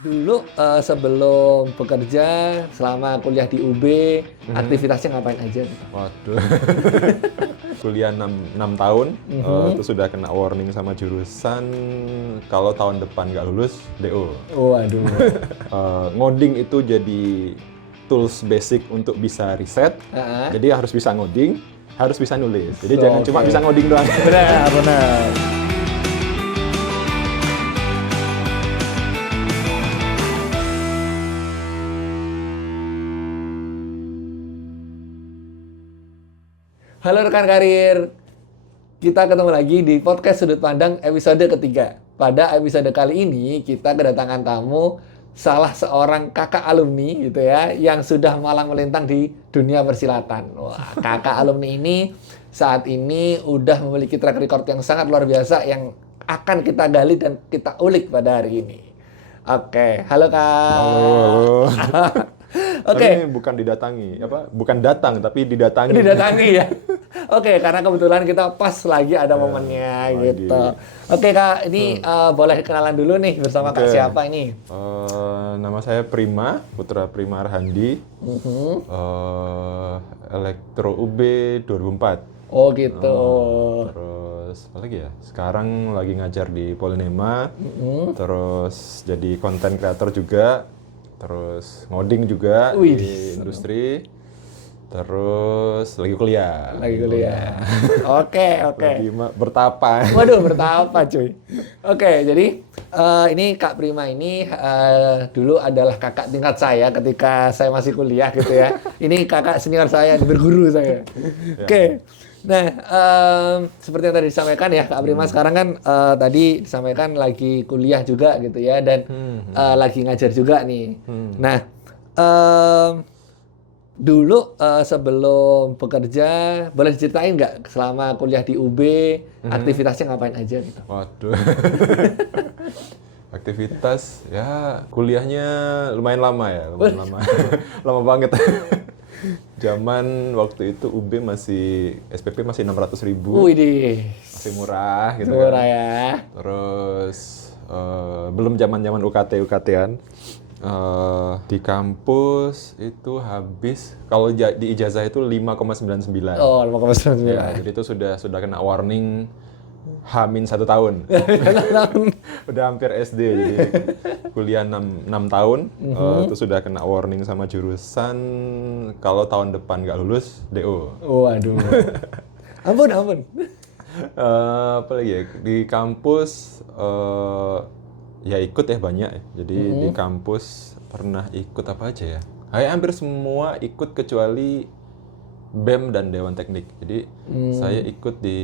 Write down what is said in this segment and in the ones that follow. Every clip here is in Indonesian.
Dulu sebelum bekerja, selama kuliah di UB, aktivitasnya ngapain aja? Waduh, kuliah 6 tahun, itu sudah kena warning sama jurusan kalau tahun depan nggak lulus, DO. Waduh. Ngoding itu jadi tools basic untuk bisa riset, jadi harus bisa ngoding, harus bisa nulis. Jadi jangan cuma bisa ngoding doang. Benar, benar. Halo rekan karir, kita ketemu lagi di podcast Sudut Pandang episode ketiga. Pada episode kali ini kita kedatangan tamu salah seorang kakak alumni gitu ya, yang sudah malang melintang di dunia persilatan. Wah, kakak alumni ini saat ini udah memiliki track record yang sangat luar biasa yang akan kita gali dan kita ulik pada hari ini. Oke, halo Kak. Halo. Oke. Tapi bukan didatangi, bukan datang tapi didatangi. Didatangi ya. Oke, karena kebetulan kita pas lagi ada momennya gitu. Oke Kak, ini boleh kenalan dulu nih bersama Kak siapa ini? Nama saya Prima, Putra Prima Arhandi. Elektro UB 2004. Oh gitu. Terus apa lagi ya? Sekarang lagi ngajar di Polinema. Terus jadi content creator juga. Terus ngoding juga di industri. Terus lagi kuliah. Lagi kuliah. Oke. Lagi bertapa. Waduh, bertapa cuy. Oke, jadi ini Kak Prima ini dulu adalah kakak tingkat saya ketika saya masih kuliah gitu ya. Ini kakak senior saya, berguru saya. Oke. Nah, seperti yang tadi disampaikan ya, Kak Prima sekarang kan tadi disampaikan lagi kuliah juga gitu ya, dan lagi ngajar juga nih. Nah, dulu sebelum bekerja, boleh diceritain nggak selama kuliah di UB, aktivitasnya ngapain aja gitu? Waduh. Aktivitas, ya kuliahnya lumayan lama ya, lama. Lama banget. Zaman waktu itu UB masih, SPP masih 600.000. Widih. Masih murah gitu Murah kan. ya. Terus belum zaman UKT-UKT-an. Di kampus itu habis, kalau di ijazah itu 5,99. Oh, 5,99. Ya, jadi itu sudah kena warning H-1 tahun. Udah hampir SD, jadi kuliah 6 tahun, itu sudah kena warning sama jurusan kalau tahun depan nggak lulus, DO. Waduh. Ampun. Apa lagi ya, di kampus ya ikut ya banyak ya. Jadi di kampus pernah ikut apa aja ya? Hampir semua ikut kecuali BEM dan Dewan Teknik. Jadi saya ikut di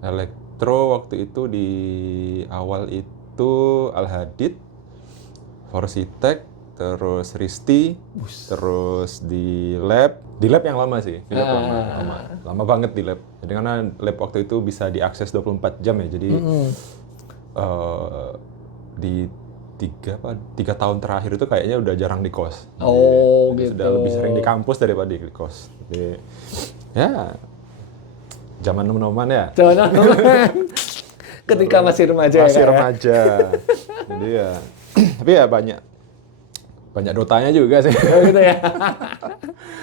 elektro waktu itu, di awal itu Al-Hadid, Forsitek, terus Risti, terus di lab yang lama sih, di lab lama banget di lab. Jadi karena lab waktu itu bisa diakses 24 jam ya, jadi di 3 tahun terakhir itu kayaknya udah jarang di kos. Jadi Gitu. sudah lebih sering di kampus daripada di kos. Jadi ya zaman nom-noman ya. Ketika masih remaja Masih ya, Kak, ya? remaja. Jadi ya, tapi ya banyak dotanya juga sih. Oh gitu ya.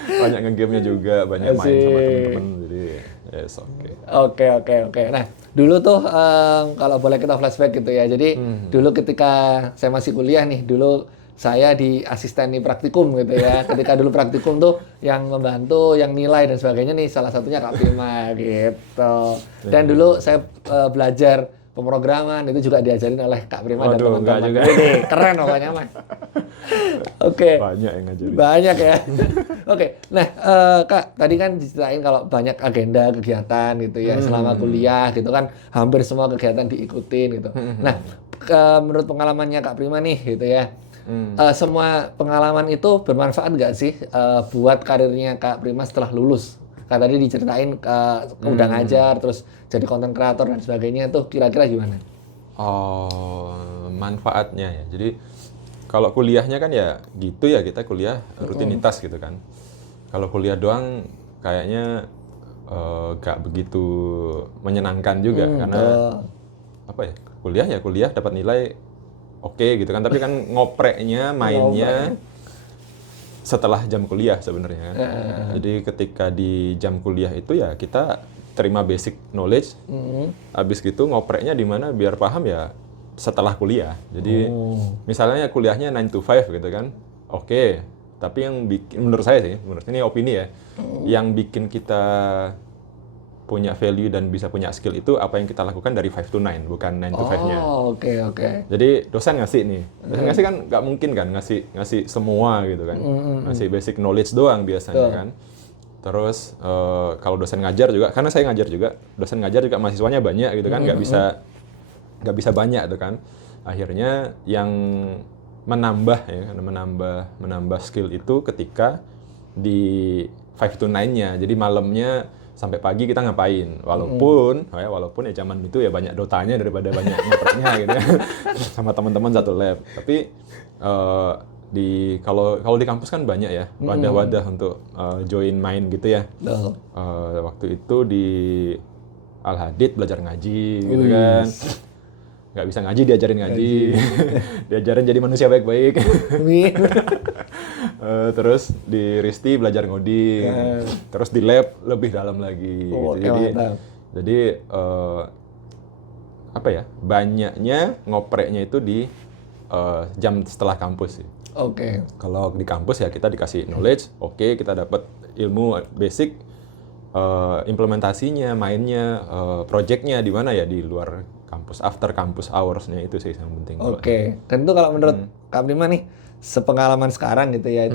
Banyak nge-game-nya juga, banyak main sama temen-temen. Jadi yes, Oke. Nah, dulu tuh kalau boleh kita flashback gitu ya. Jadi dulu ketika saya masih kuliah nih, dulu saya di asisteni praktikum gitu ya. Ketika dulu praktikum tuh yang membantu, yang nilai dan sebagainya nih, salah satunya Kak Prima gitu. Dan dulu saya belajar pemrograman itu juga diajarin oleh Kak Prima dan Waduh, teman-teman. enggak juga. Ini keren pokoknya mah. Oke. Banyak yang ngajarin. Banyak ya. Oke. Nah, Kak, tadi kan diceritain kalau banyak agenda kegiatan gitu ya selama kuliah gitu kan, hampir semua kegiatan diikutin gitu. Nah, menurut pengalamannya Kak Prima nih gitu ya. Semua pengalaman itu bermanfaat nggak sih buat karirnya Kak Prima setelah lulus? Kak tadi diceritain udah ngajar, terus jadi content creator dan sebagainya, tuh kira-kira gimana? Manfaatnya ya. Jadi kalau kuliahnya kan ya gitu ya, kita kuliah rutinitas gitu kan. Kalau kuliah doang kayaknya gak begitu menyenangkan juga, karena apa ya, kuliah dapat nilai oke gitu kan, tapi kan ngopreknya, mainnya setelah jam kuliah sebenarnya. Jadi ketika di jam kuliah itu ya kita terima basic knowledge, habis gitu ngopreknya di mana biar paham ya setelah kuliah. Jadi misalnya kuliahnya 9 to 5 gitu kan, oke. Tapi yang bikin, menurut saya sih, menurut ini opini ya, yang bikin kita punya value dan bisa punya skill itu apa yang kita lakukan dari 5 to 9, bukan 9 to 5-nya. Oh, oke. Jadi dosen ngasih nih, dosen ngasih kan nggak mungkin kan ngasih semua gitu kan, ngasih basic knowledge doang biasanya kan. Terus kalau dosen ngajar juga, karena saya ngajar juga, dosen ngajar juga mahasiswanya banyak gitu kan, nggak bisa banyak gitu kan. Akhirnya yang menambah ya, menambah skill itu ketika di 5 to 9-nya. Jadi malamnya sampai pagi kita ngapain, walaupun ya zaman itu ya banyak dotanya daripada banyak ngopreknya gitu ya. Sama teman-teman satu lab. Tapi kalau di kampus kan banyak ya wadah-wadah untuk join main gitu ya. Waktu itu di Al-Hadid belajar ngaji gitu kan. Nggak bisa ngaji, diajarin ngaji. Diajarin jadi manusia baik-baik. Terus di Risti belajar ngoding. Terus di lab lebih dalam lagi. Jadi apa ya? Banyaknya ngopreknya itu di jam setelah kampus sih. Oke. Kalau di kampus ya kita dikasih knowledge, oke, kita dapat ilmu basic, implementasinya, mainnya, projectnya di mana ya di luar kampus, after campus hours-nya itu sih yang penting. Oke. Dan itu kalau menurut Kak Prima nih, sepengalaman sekarang gitu ya,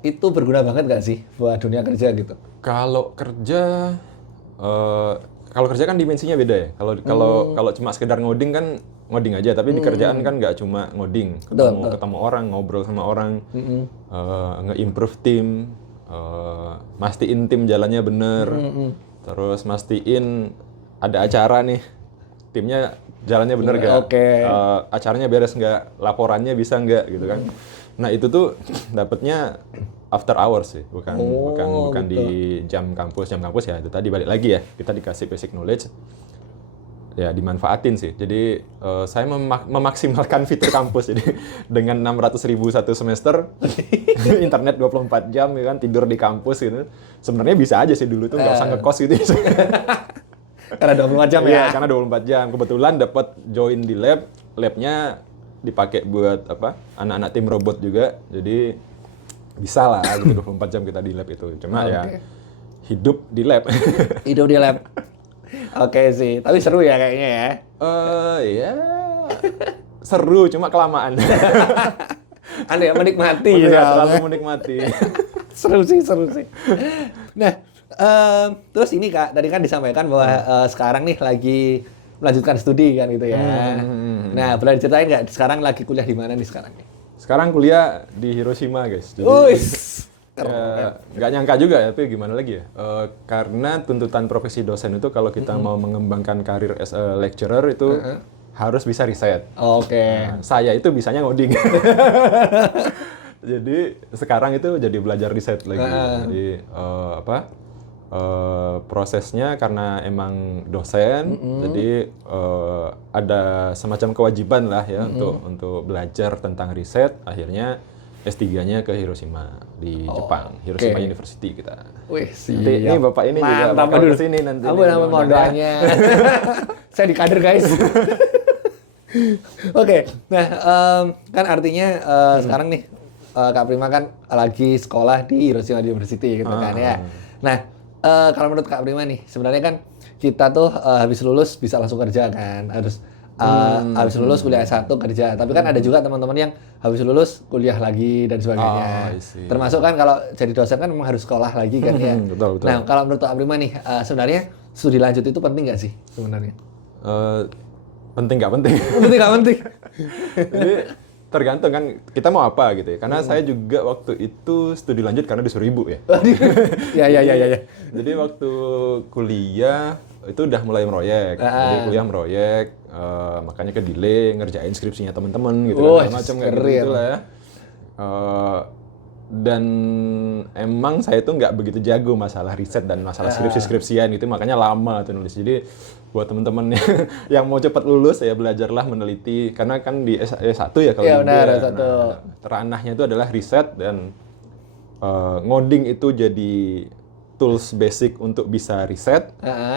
itu berguna banget nggak sih buat dunia kerja gitu? Kalau kerja kan dimensinya beda ya. Kalau cuma sekedar ngoding kan ngoding aja, tapi di kerjaan kan nggak cuma ngoding, ketemu orang, ngobrol sama orang, nge-improve tim, mastiin tim jalannya bener, terus mastiin ada acara nih, timnya jalannya bener nggak, acaranya beres nggak, laporannya bisa nggak gitu kan. Nah itu tuh dapetnya after hours sih, bukan di jam kampus ya. Itu tadi balik lagi ya, kita dikasih basic knowledge, ya dimanfaatin sih. Jadi saya memaksimalkan fitur kampus. Jadi dengan 600.000 satu semester, internet 24 jam ya kan, tidur di kampus gitu. Sebenarnya bisa aja sih dulu tuh nggak usah ngekos gitu. Karena 24 jam ya? Iya, karena 24 jam. Kebetulan dapat join di labnya dipakai buat anak-anak tim robot juga. Jadi bisa lah gitu 24 jam kita di lab itu. Cuma ya hidup di lab. Hidup di lab. Oke sih, tapi seru ya kayaknya ya? Ya seru, cuma kelamaan. Anda ya menikmati. Terlalu menikmati. Seru sih. Nah, terus ini Kak, tadi kan disampaikan bahwa sekarang nih lagi melanjutkan studi kan gitu ya. Nah, boleh diceritain nggak sekarang lagi kuliah di mana nih sekarang? Sekarang kuliah di Hiroshima guys. Jadi, nggak nyangka juga ya, tapi gimana lagi ya? Karena tuntutan profesi dosen itu kalau kita mau mengembangkan karir as a lecturer itu harus bisa riset. Nah, saya itu bisanya ngoding. Jadi sekarang itu jadi belajar riset lagi. Jadi prosesnya karena emang dosen, jadi ada semacam kewajiban lah ya untuk belajar tentang riset. Akhirnya S3-nya ke Hiroshima di Jepang, Hiroshima University kita. Wih, nanti ini Bapak ini juga bakal ke sini nanti. Nama modalnya. Saya di kader guys. Oke, nah kan artinya sekarang nih Kak Prima kan lagi sekolah di Hiroshima University gitu kan ya. Nah, kalau menurut Kak Prima nih, sebenarnya kan kita tuh habis lulus bisa langsung kerja kan, habis lulus kuliah S1 kerja. Tapi kan ada juga teman-teman yang habis lulus kuliah lagi dan sebagainya. Termasuk kan kalau jadi dosen kan memang harus sekolah lagi kan ya. Betul. Nah, kalau menurut Kak Prima nih, sebenarnya studi lanjut itu penting nggak sih sebenarnya? Penting nggak penting? Penting nggak penting? Jadi tergantung kan kita mau apa gitu ya. Karena saya juga waktu itu studi lanjut karena disuruh ibu ya. Ya. Jadi waktu kuliah itu udah mulai meroyek. Jadi kuliah meroyek, makanya ke delay ngerjain skripsinya teman-teman gitu kan, macam kayak gitu lah ya. Dan emang saya tuh nggak begitu jago masalah riset dan masalah skripsi-skripsian gitu, makanya lama tuh nulis. Jadi buat teman-teman yang mau cepat lulus ya belajarlah meneliti, karena kan di S1 ya kalau Iya, di benar, Indo ya. S1. Nah, ranahnya itu adalah riset dan ngoding itu jadi tools basic untuk bisa riset.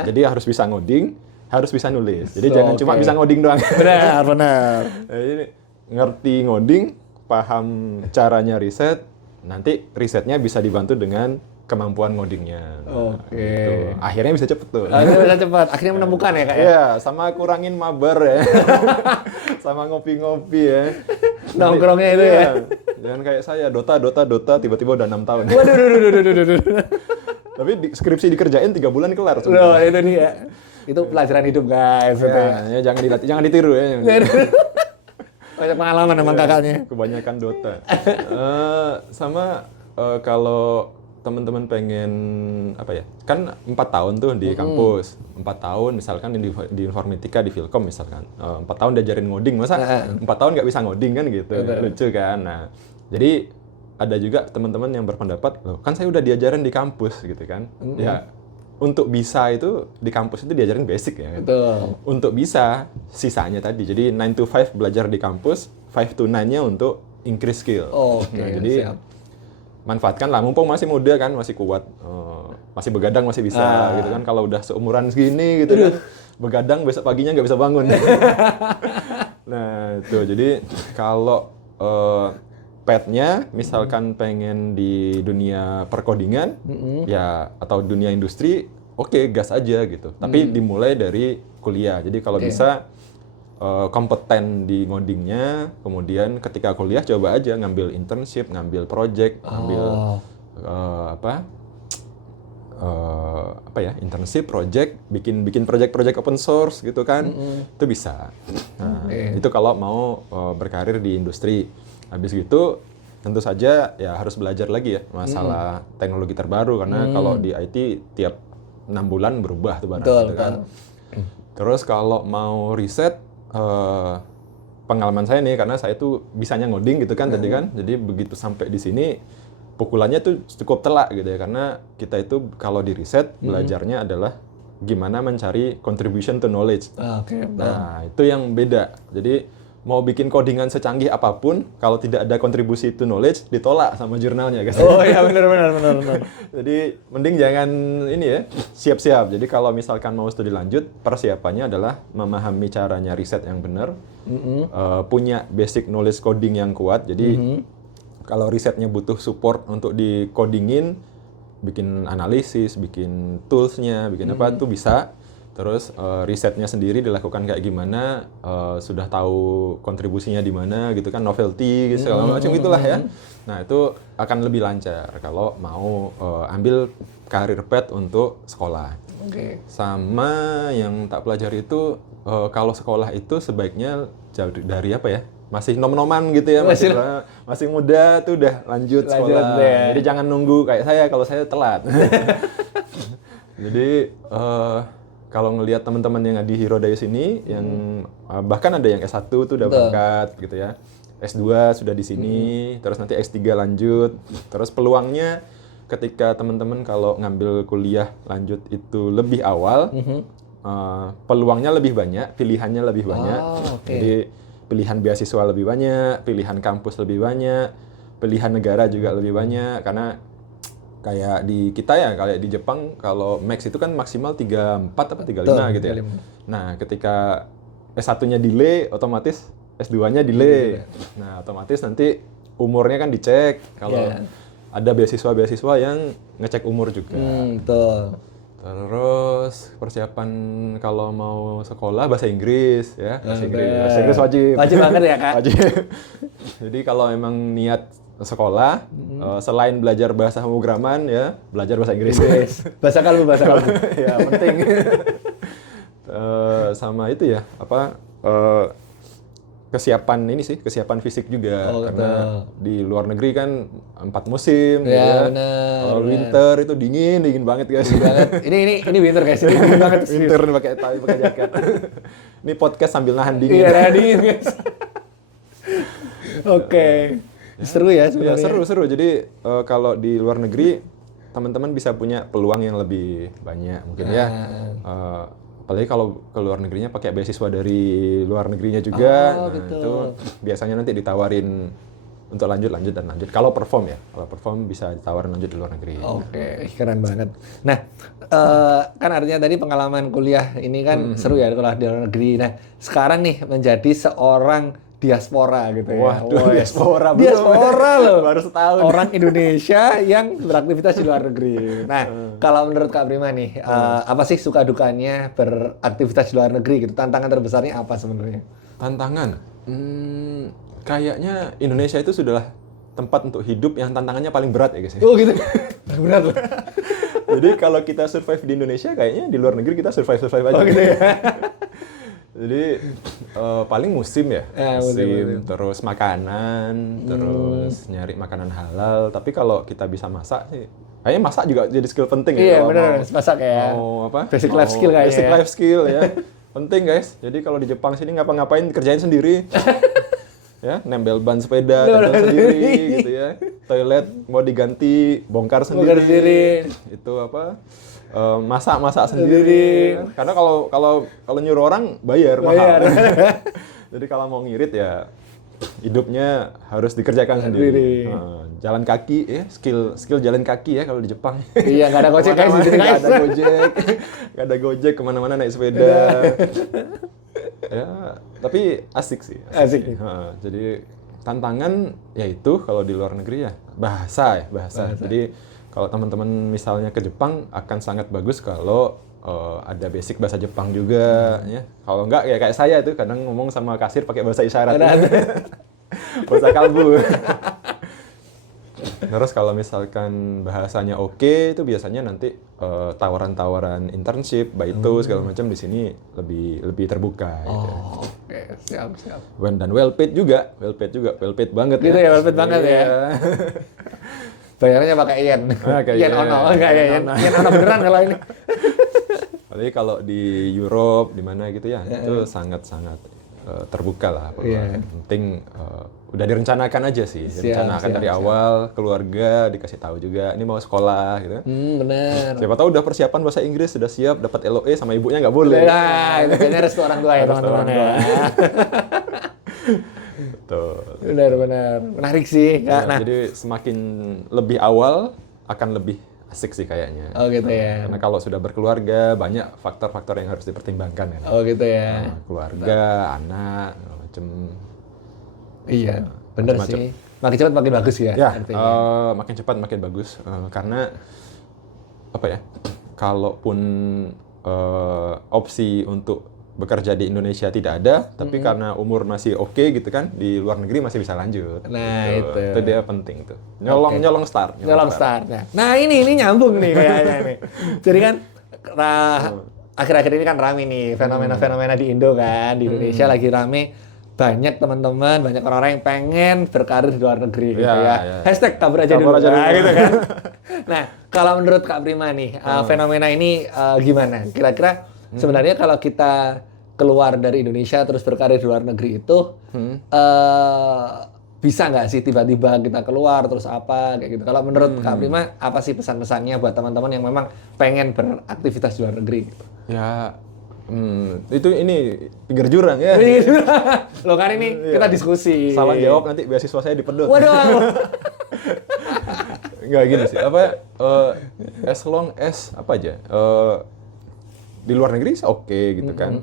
Jadi harus bisa ngoding, harus bisa nulis. Jadi jangan cuma bisa ngoding doang. Benar, benar. Jadi ngerti ngoding, paham caranya riset, nanti risetnya bisa dibantu dengan kemampuan ngodingnya. Oke. Gitu. Akhirnya bisa cepet tuh. Akhirnya bisa cepat. Akhirnya menemukan ya, Kak ya? Iya, sama kurangin mabar ya. Sama ngopi-ngopi ya. Nongkrongnya itu ya. Jangan kayak saya, Dota, tiba-tiba udah 6 tahun. Waduh. Tapi skripsi dikerjain 3 bulan kelar. Loh, itu dia. Itu pelajaran hidup, guys. Ya, jangan dilatih, jangan ditiru ya. Banyak pengalaman emang kakaknya. Kebanyakan Dota. Kalau teman-teman pengen apa ya, kan 4 tahun tuh di kampus, 4 tahun misalkan di informatika di Filkom misalkan, 4 tahun diajarin ngoding, masa 4 tahun nggak bisa ngoding kan gitu, lucu kan. Nah, jadi ada juga teman-teman yang berpendapat, loh kan saya udah diajarin di kampus gitu kan, ya untuk bisa itu di kampus itu diajarin basic ya kan? Betul. Untuk bisa sisanya tadi, jadi 9 to 5 belajar di kampus, 5 to 9-nya untuk increase skill. Oke, Nah, jadi siap. manfaatkanlah, mumpung masih muda kan, masih kuat, masih begadang masih bisa gitu kan. Kalau udah seumuran segini gitu kan, begadang besok paginya nggak bisa bangun. Nah itu, jadi kalau petnya misalkan pengen di dunia perkodingan ya atau dunia industri, oke, gas aja gitu. Tapi dimulai dari kuliah. Jadi kalau bisa kompeten di ngodingnya, kemudian ketika kuliah coba aja ngambil internship, ngambil project, ngambil internship, project, bikin project open source gitu kan, itu bisa. Nah, itu kalau mau berkarir di industri. Habis gitu tentu saja ya harus belajar lagi ya masalah teknologi terbaru, karena kalau di IT tiap 6 bulan berubah tuh barang gitu kan. Terus kalau mau riset, pengalaman saya nih, karena saya tuh bisanya ngoding gitu kan tadi kan, jadi begitu sampai di sini pukulannya tuh cukup telak gitu ya, karena kita itu kalau di riset belajarnya adalah gimana mencari contribution to knowledge. Nah itu yang beda. Jadi mau bikin codingan secanggih apapun, kalau tidak ada kontribusi to knowledge, ditolak sama jurnalnya guys. Oh iya, benar. Jadi mending jangan ini ya, siap-siap. Jadi kalau misalkan mau studi lanjut, persiapannya adalah memahami caranya riset yang benar, punya basic knowledge coding yang kuat. Jadi kalau risetnya butuh support untuk di codingin, bikin analisis, bikin toolsnya, bikin apa tuh bisa. Terus risetnya sendiri dilakukan kayak gimana, sudah tahu kontribusinya di mana gitu kan, novelty segala macam itulah ya. Nah itu akan lebih lancar kalau mau ambil karir path untuk sekolah. Sama yang tak pelajari itu, kalau sekolah itu sebaiknya dari apa ya, masih nom-noman gitu ya, masih muda tuh udah lanjut sekolah. Jadi jangan nunggu kayak saya, kalau saya telat. Jadi kalau ngelihat teman-teman yang di Hero Dayus ini, yang bahkan ada yang S1 tuh udah berangkat gitu ya, S2 sudah di sini, terus nanti S3 lanjut, terus peluangnya ketika teman-teman kalau ngambil kuliah lanjut itu lebih awal, peluangnya lebih banyak, pilihannya lebih banyak. Jadi pilihan beasiswa lebih banyak, pilihan kampus lebih banyak, pilihan negara juga lebih banyak, karena kayak di kita ya, kayak di Jepang kalau max itu kan maksimal 34 atau 35 gitu ya. Nah, ketika S1-nya delay, otomatis S2-nya delay. Nah, otomatis nanti umurnya kan dicek. Kalau ada beasiswa-beasiswa yang ngecek umur juga. Terus persiapan kalau mau sekolah bahasa Inggris ya, bahasa Inggris wajib. Wajib banget ya, Kak. Wajib. Jadi kalau emang niat sekolah, selain belajar bahasa pemrograman ya, belajar bahasa Inggris. Bahasa kalbu. Ya, penting. Sama itu ya, kesiapan ini sih, kesiapan fisik juga, karena di luar negeri kan 4 musim, gitu ya. Kalau winter itu dingin banget guys. Ini winter guys, ini dingin banget. Winter pakai tie, pakai jaket. Ini podcast sambil nahan dingin. Iya, nahan dingin guys. Oke. Seru ya Ya sebenarnya. seru-seru. Jadi kalau di luar negeri teman-teman bisa punya peluang yang lebih banyak mungkin ya. Apalagi kalau ke luar negerinya pakai beasiswa dari luar negerinya juga. Oh, Nah, betul. itu biasanya nanti ditawarin untuk lanjut. Kalau perform ya, kalau perform bisa ditawarin lanjut di luar negeri. Oke, keren banget. Nah, kan artinya tadi pengalaman kuliah ini kan seru ya kalau di luar negeri. Nah, sekarang nih menjadi seorang diaspora gitu ya. Waduh, Wes. diaspora belum. Diaspora loh. Baru setahun. Orang Indonesia yang beraktivitas di luar negeri. Nah, kalau menurut Kak Prima nih, apa sih suka dukanya beraktivitas di luar negeri gitu? Tantangan terbesarnya apa sebenarnya? Tantangan? Kayaknya Indonesia itu sudah tempat untuk hidup yang tantangannya paling berat ya guys ya. Oh gitu. Berat loh. Jadi kalau kita survive di Indonesia, kayaknya di luar negeri kita survive aja. Oh gitu ya. Jadi paling musim ya, Ya, musim. terus makanan, terus nyari makanan halal. Tapi kalau kita bisa masak sih, kayaknya masak juga jadi skill penting ya. Iya kalau benar, mau- masak ya. Mau apa? Basic life skill kayaknya Basic ya. life skill ya. Penting guys. Jadi kalau di Jepang sini ngapa-ngapain kerjain sendiri. Ya, nempel ban sepeda, tempel sendiri gitu ya. Toilet mau diganti, bongkar Bongkar sendiri. sendiri. Itu apa? Masak sendiri. Karena kalau nyuruh orang bayar mahal. Jadi kalau mau ngirit ya hidupnya harus dikerjakan sendiri. Jalan kaki ya, skill jalan kaki ya kalau di Jepang. Iya, nggak ada gojek guys di sini Nggak guys. ada gojek, nggak ada gojek kemana-mana naik sepeda. Ya, tapi asik sih. Asik. Jadi tantangan yaitu kalau di luar negeri ya bahasa. Jadi kalau teman-teman misalnya ke Jepang akan sangat bagus kalau ada basic bahasa Jepang juga ya. Kalau enggak ya kayak saya itu kadang ngomong sama kasir pakai bahasa isyarat. Bahasa kalbu. Terus kalau misalkan bahasanya oke, itu biasanya nanti tawaran-tawaran internship, baito segala macam di sini lebih terbuka. Gitu. Oh, oke, siap. Dan well paid banget. Gitu ya, well paid banget ya. Iya. Bayarnya pakai yen. Pakai Yen yen. ono, enggak ya yen. Yen ono beneran kalau ini. Apalagi kalau di Europe di mana gitu ya, itu sangat-sangat terbuka lah. Iya. Yang penting udah direncanakan aja sih, direncanakan dari awal, keluarga dikasih tahu juga, ini mau sekolah gitu. Benar. Siapa tahu udah persiapan bahasa Inggris, sudah siap, dapat LOE sama ibunya nggak boleh. Nah, itu kayaknya restu orang tua ya Restu teman-teman orang ya. Betul. Benar. Menarik sih, Kak. Nah, Jadi semakin lebih awal akan lebih asik sih kayaknya. oh gitu ya. Karena kalau sudah berkeluarga banyak faktor-faktor yang harus dipertimbangkan ya. Oh gitu ya. Keluarga, anak, macam. Iya, bener Macam-macam. sih. Makin cepat makin bagus ya. Ya, artinya. makin cepat makin bagus. Karena apa ya? Kalaupun opsi untuk bekerja di Indonesia tidak ada, tapi karena umur masih oke gitu kan, di luar negeri masih bisa lanjut. Nah, Gitu. itu. Itu dia penting tuh. Nyolong start. Nyolong start. Nah, ini nyambung nih kayaknya nih. Jadi kan akhir-akhir ini kan rame nih fenomena-fenomena di Indo kan, di Indonesia lagi rame. Banyak teman-teman, banyak orang-orang yang pengen berkarir di luar negeri gitu ya. Hashtag kabur aja dulu. Kabur aja dulu. Nah, gitu kan. Nah, kalau menurut Kak Prima nih, fenomena ini gimana? Kira-kira sebenarnya kalau kita keluar dari Indonesia terus berkarir di luar negeri itu bisa nggak sih tiba-tiba kita keluar terus apa kayak gitu? Kalau menurut Kak Prima apa sih pesan-pesannya buat teman-teman yang memang pengen beraktivitas di luar negeri? Gitu? Ya, itu ini pinggir jurang ya. Loh kan ini kita diskusi. Salah jawab nanti beasiswa saya dipedot. Waduh. Nggak gini sih. As long as apa aja. Di luar negeri oke gitu kan.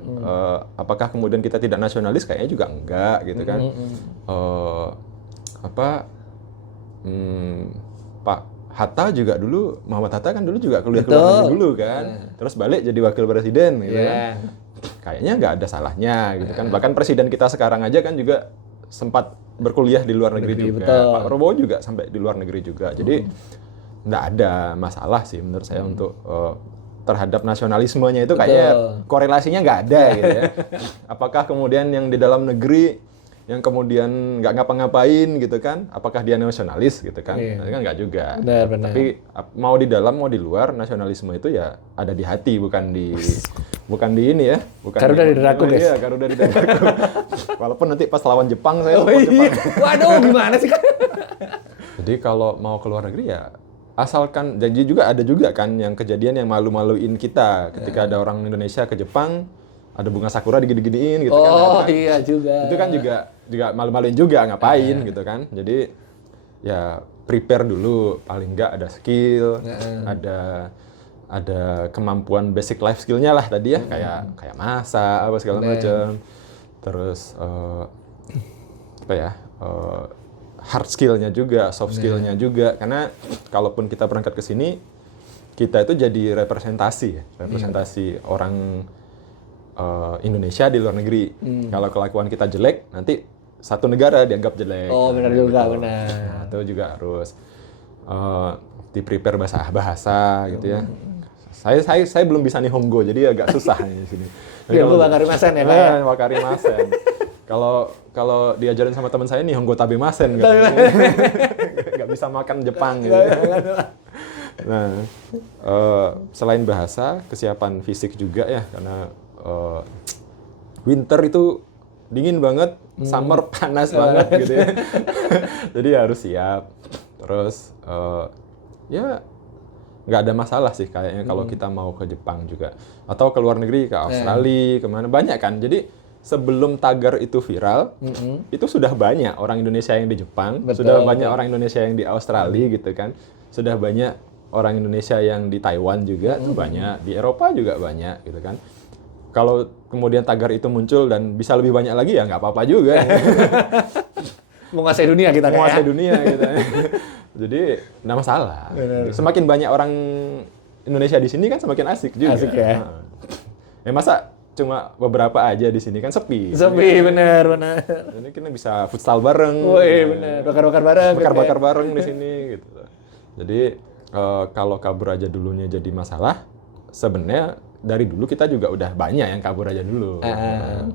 Apakah kemudian kita tidak nasionalis? Kayaknya juga enggak gitu kan. Pak Hatta juga dulu, Muhammad Hatta kan dulu juga kuliah ke luar negeri dulu kan. Terus balik jadi wakil presiden gitu kan. Kayaknya nggak ada salahnya gitu kan. Bahkan presiden kita sekarang aja kan juga sempat berkuliah di luar negeri juga. Betul. Pak Prabowo juga sampai di luar negeri juga. Jadi nggak ada masalah sih menurut saya untuk terhadap nasionalismenya itu kayaknya korelasinya nggak ada gitu ya. Apakah kemudian yang di dalam negeri yang kemudian nggak ngapa-ngapain gitu kan, apakah dia nasionalis gitu kan? Iya. Kan nggak juga. Benar. Tapi mau di dalam mau di luar, nasionalisme itu ya ada di hati, bukan di ini ya, bukan Garuda di dadaku, guys. Iya, Garuda di dadaku. Walaupun nanti pas lawan Jepang saya support iya. Jepang. Waduh, gimana sih kan? Jadi kalau mau ke luar negeri ya asalkan, jadi juga ada juga kan yang kejadian yang malu-maluin kita ketika ada orang Indonesia ke Jepang, ada bunga sakura digini-giniin gitu kan. Oh iya juga. Itu kan juga malu-maluin juga, ngapain gitu kan. Jadi ya prepare dulu, paling nggak ada skill, ada kemampuan basic life skill-nya lah tadi ya, kayak masak apa segala macam. Terus apa ya? Hard skill-nya juga, soft skill-nya juga, karena kalaupun kita berangkat ke sini, kita itu jadi representasi orang Indonesia di luar negeri. Kalau kelakuan kita jelek, nanti satu negara dianggap jelek. Oh benar juga, benar. Nah, itu juga harus di-prepare bahasa gitu ya. Saya belum bisa Nihongo, jadi agak susah di sini. Ya, gue wakarimasen ya, Pak. Wakarimasen. Kalau diajarin sama teman saya Nihongo tabemasen gitu. Nggak bisa makan Jepang gitu. Nah, selain bahasa, kesiapan fisik juga ya, karena winter itu dingin banget, summer panas banget gitu ya. Jadi harus siap. Terus ya nggak ada masalah sih kayaknya kalau kita mau ke Jepang juga, atau ke luar negeri, ke Australia, kemana, banyak kan. Jadi sebelum tagar itu viral, itu sudah banyak orang Indonesia yang di Jepang, sudah banyak orang Indonesia yang di Australia gitu kan, sudah banyak orang Indonesia yang di Taiwan juga, tuh banyak, di Eropa juga banyak gitu kan. Kalau kemudian tagar itu muncul dan bisa lebih banyak lagi ya nggak apa-apa juga. Menguasai dunia kita kayak. Menguasai dunia gitu. Jadi nggak masalah. Benar. Semakin banyak orang Indonesia di sini kan semakin asik juga. Asik ya. Masa cuma beberapa aja di sini kan sepi. Sepi, benar. Jadi kita bisa futsal bareng. Woi, benar. Bakar-bakar bareng. Bakar-bakar bareng di sini gitu. Jadi kalau kabur aja dulunya jadi masalah, sebenarnya dari dulu kita juga udah banyak yang kabur aja dulu.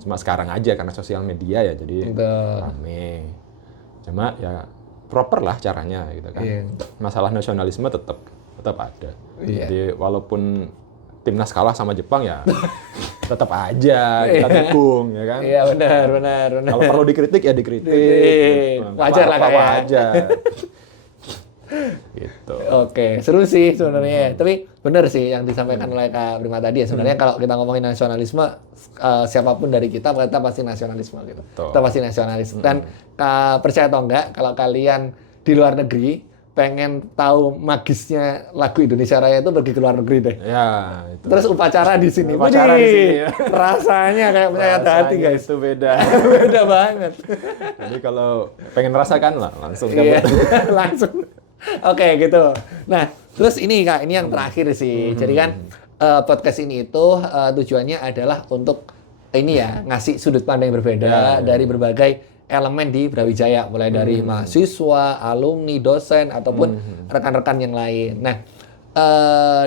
Cuma sekarang aja karena sosial media ya jadi rame. Cuma ya proper lah caranya gitu kan. Masalah nasionalisme tetap ada. Jadi walaupun timnas kalah sama Jepang ya tetap aja kita dukung ya kan. Iya benar. Kalau perlu dikritik ya dikritik. Wajar lah kayak. Wajar. Gitu. Oke, seru sih sebenarnya. Tapi benar sih yang disampaikan oleh Kak Bima tadi ya. Sebenarnya kalau kita ngomongin nasionalisme, siapapun dari kita pasti nasionalisme gitu. Kita pasti nasionalis. Dan percaya atau enggak, kalau kalian di luar negeri pengen tahu magisnya lagu Indonesia Raya itu pergi ke luar negeri deh. Ya, itu. Terus upacara di sini. Upacara di sini ya. Rasanya kayak punya hati guys. Itu beda. Beda banget. Jadi kalau pengen rasakan lah langsung Iya, dapat. langsung. Oke, gitu. Nah, terus ini Kak, ini yang terakhir sih. Jadi kan podcast ini itu tujuannya adalah untuk ini ya, ngasih sudut pandang yang berbeda dari berbagai elemen di Brawijaya, mulai dari mahasiswa, alumni, dosen ataupun rekan-rekan yang lain. Nah,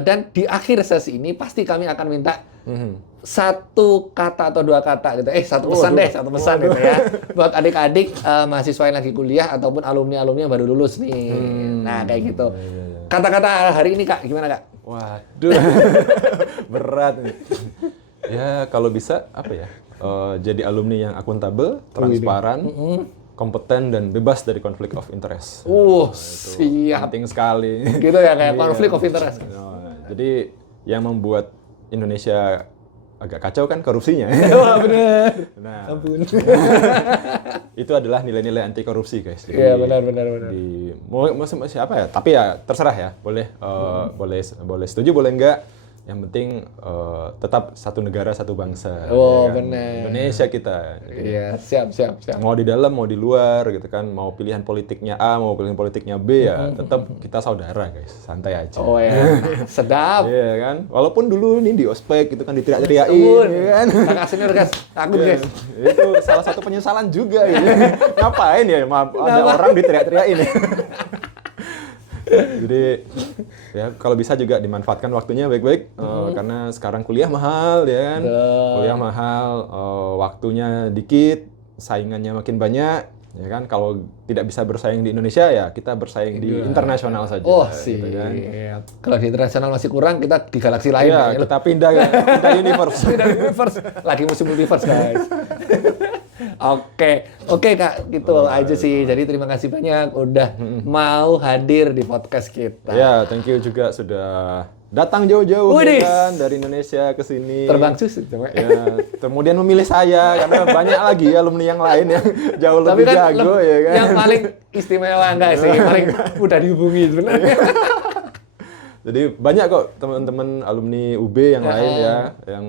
dan di akhir sesi ini pasti kami akan minta satu kata atau dua kata gitu. Satu pesan gitu ya. Buat adik-adik mahasiswa yang lagi kuliah ataupun alumni-alumni yang baru lulus nih. Nah, kayak gitu. Kata-kata hari ini Kak, gimana Kak? Waduh. Berat nih. Ya, kalau bisa apa ya? Jadi alumni yang akuntabel, transparan, kompeten dan bebas dari konflik of interest. Siap. Penting sekali. Gitu ya, kayak konflik of interest. Jadi yang membuat Indonesia agak kacau kan korupsinya. Wah, bener. Nah, Ampun. itu adalah nilai-nilai anti korupsi guys. Iya, benar. Siapa ya? Tapi ya terserah ya. Boleh boleh setuju, boleh enggak. Yang penting tetap satu negara, satu bangsa. Oh, ya kan? benar. Indonesia kita. Iya, siap. Mau di dalam, mau di luar gitu kan. Mau pilihan politiknya A, mau pilihan politiknya B ya, tetap kita saudara guys. Santai aja. Oh ya, sedap. Iya kan. Walaupun dulu nih di ospek gitu kan diteriak-teriakin ya kan. Kakak senior guys, takut guys. Itu salah satu penyesalan juga gitu. Ngapain ya ada orang diteriak-teriakin ya. Jadi ya kalau bisa juga dimanfaatkan waktunya baik-baik karena sekarang kuliah mahal ya kan. Kuliah mahal, waktunya dikit, saingannya makin banyak, ya kan? Kalau tidak bisa bersaing di Indonesia ya kita bersaing di internasional saja. Oh gitu kan. siap. Kalau di internasional masih kurang, kita di galaksi lain. Iya, ya. kita pindah universe. Pindah universe. Lagi musim multiverse guys. Oke Kak, gitu aja sih. Jadi terima kasih banyak udah mau hadir di podcast kita. Ya, thank you juga sudah datang jauh-jauh Widih. ya kan, dari Indonesia ke sini. Terbang susu coba. Ya, kemudian memilih saya karena banyak lagi alumni yang lain yang jauh Tapi lebih kan jago ya kan. yang paling istimewa enggak sih? Paling mudah dihubungi sebenarnya. Jadi banyak kok teman-teman alumni UB yang lain ya yang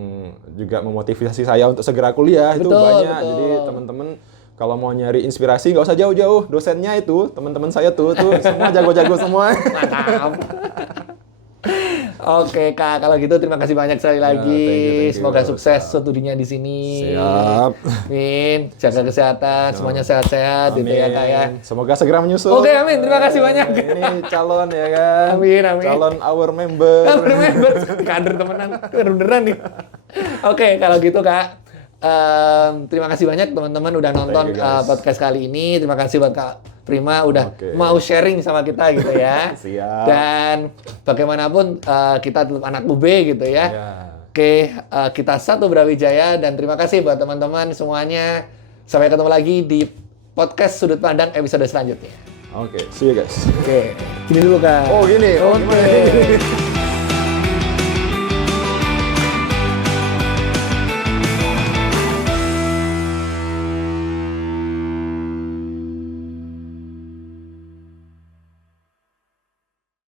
juga memotivasi saya untuk segera kuliah. Itu Betul, banyak. betul. Jadi teman-teman kalau mau nyari inspirasi nggak usah jauh-jauh, dosennya itu teman-teman saya tuh semua jago-jago semua. Mantap. Oke Kak, kalau gitu terima kasih banyak sekali lagi. thank you. Semoga sukses studinya di sini. Siap. Amin. Jaga kesehatan, semuanya sehat-sehat gitu ya Kak ya. Semoga segera menyusul. Oke, amin. Terima kasih banyak. Ini calon ya kan. Amin. Calon our member. Member kader temenan, beneran nih. Oke, kalau gitu Kak. Terima kasih banyak teman-teman udah nonton Thank you, guys. podcast kali ini. Terima kasih buat Kak Prima udah Oke. mau sharing sama kita gitu ya. Siap. Dan bagaimanapun kita tetap anak UB gitu ya. Ya. Oke, kita satu Brawijaya dan terima kasih buat teman-teman semuanya. Sampai ketemu lagi di podcast Sudut Pandang episode selanjutnya. Oke, see you guys. Oke, gini dulu Kak. Oh gini, oh Oke. gimana?